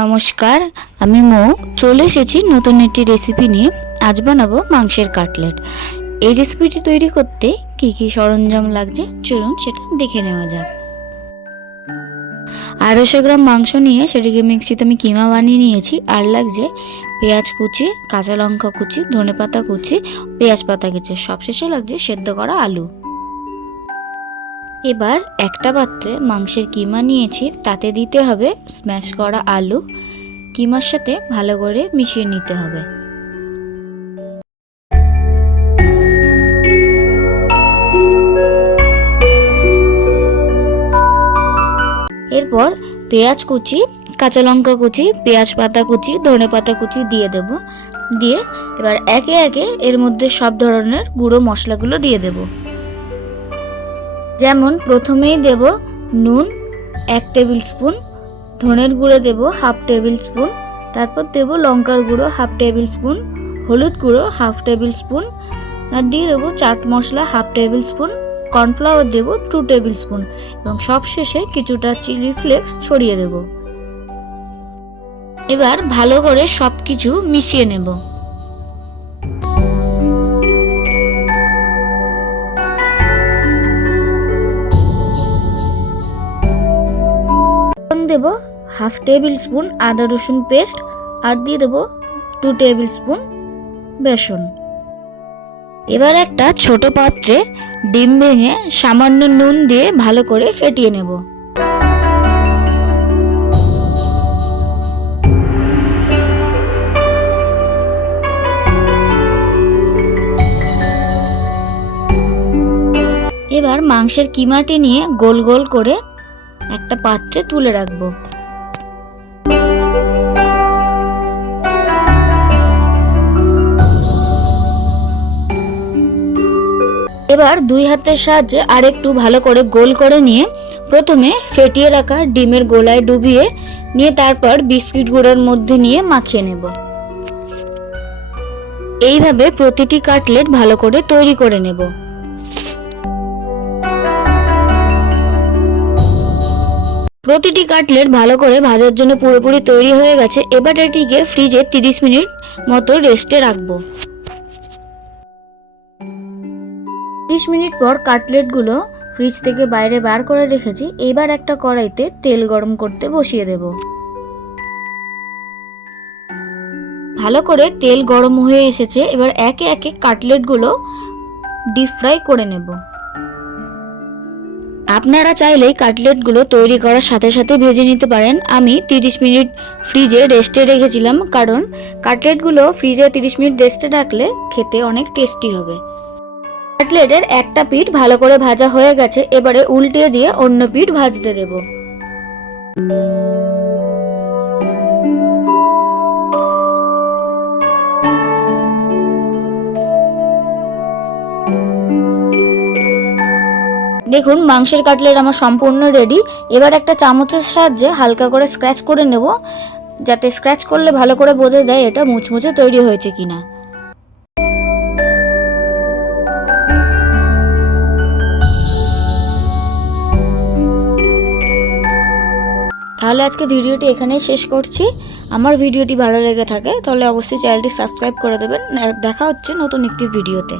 নমস্কার, আমি মৌ চলে এসেছি নতুন একটি রেসিপি নিয়ে। আজ বানাবো মাংসের কাটলেট। এই রেসিপিটি তৈরি করতে কি কি সরঞ্জাম লাগছে চলুন সেটা দেখে নেওয়া যাক। 250 গ্রাম মাংস নিয়ে সেটিকে মিক্সিতে আমি কিমা বানিয়ে নিয়েছি। আর লাগছে পেঁয়াজ কুচি, কাঁচা লঙ্কা কুচি, ধনেপাতা কুচি, পেঁয়াজ পাতা কুচি, সবশেষে লাগছে সেদ্ধ করা আলু। এবার একটা পাত্রে মাংসের কিমা নিয়েছি, তাতে দিতে হবে স্ম্যাশ করা আলু। কিমার সাথে ভালো করে মিশিয়ে নিতে হবে। এরপর পেঁয়াজ কুচি, কাঁচা লঙ্কা কুচি, পেঁয়াজ পাতা কুচি, ধনে পাতা কুচি দিয়ে দেব। দিয়ে এবার একে একে এর মধ্যে সব ধরনের গুঁড়ো মশলাগুলো দিয়ে দেব। যেমন প্রথমেই দেব নুন 1 টেবিল স্পুন, ধনের গুঁড়ো দেব 1/2 টেবিল স্পুন, তারপর দেব লঙ্কার গুঁড়ো 1/2 টেবিল স্পুন, হলুদ গুঁড়ো 1/2 টেবিল স্পুন, আর দিয়ে দেবো chaat masala 1/2 table spoon, cornflour দেব 2 টেবিল স্পুন এবং সবশেষে কিছুটা চিলি ফ্লেক্স ছড়িয়ে দেব। এবার ভালো করে সবকিছু মিশিয়ে নেব। দেব 1/2 টেবিল স্পুন আদা রসুন পেস্ট, আর দিয়ে দেব 2 টেবিল স্পুন বেসন। এবার একটা ছোট পাত্রে ডিম ভেঙে সামান্য নুন দিয়ে ভালো করে ফেটিয়ে নেব। এবার মাংসের কিমাটি নিয়ে গোল গোল করে একটা পাত্রে তুলে রাখবো। এবার 2 হাতের সাহায্যে আরেকটু ভালো করে গোল করে নিয়ে প্রথমে ফেটিয়ে রাখা ডিমের গোলায় ডুবিয়ে নিয়ে তারপর বিস্কিট গুঁড়োর মধ্যে নিয়ে মাখিয়ে নেব। এইভাবে প্রতিটি কাটলেট ভালো করে তৈরি করে নেব। প্রতিটি কাটলেট ভালো করে ভাজার জন্য পুরোপুরি তৈরি হয়ে গেছে। এবার এটিকে ফ্রিজে 30 মিনিট মতো রেস্টে রাখবো। 30 মিনিট পর কাটলেটগুলো ফ্রিজ থেকে বাইরে বার করে রেখেছি। এবার একটা কড়াইতে তেল গরম করতে বসিয়ে দেব। ভালো করে তেল গরম হয়ে এসেছে। এবার একে একে কাটলেটগুলো ডিপ ফ্রাই করে নেব। আপনারা চাইলেই কাটলেটগুলো তৈরি করার সাথে সাথে ভেজে নিতে পারেন। আমি 30 মিনিট ফ্রিজে রেস্টে রেখেছিলাম, কারণ কাটলেটগুলো ফ্রিজে 30 মিনিট রেস্টে রাখলে খেতে অনেক টেস্টি হবে। কাটলেটের একটা পিঠ ভালো করে ভাজা হয়ে গেছে। এবারে উল্টে দিয়ে অন্য পিঠ ভাজতে দেব। দেখুন মাংসের কাটলেট আমার সম্পূর্ণ রেডি। এবার একটা চামচের সাহায্যে হালকা করে স্ক্র্যাচ করে নেব, যাতে স্ক্র্যাচ করলে ভালো করে বোঝা যায় এটা মুচমুচে তৈরি হয়েছে কিনা। তাহলে আজকে ভিডিওটি এখানেই শেষ করছি। আমার ভিডিওটি ভালো লেগে থাকে তাহলে অবশ্যই চ্যানেলটি সাবস্ক্রাইব করে দেবেন। দেখা হচ্ছে নতুন একটি ভিডিওতে।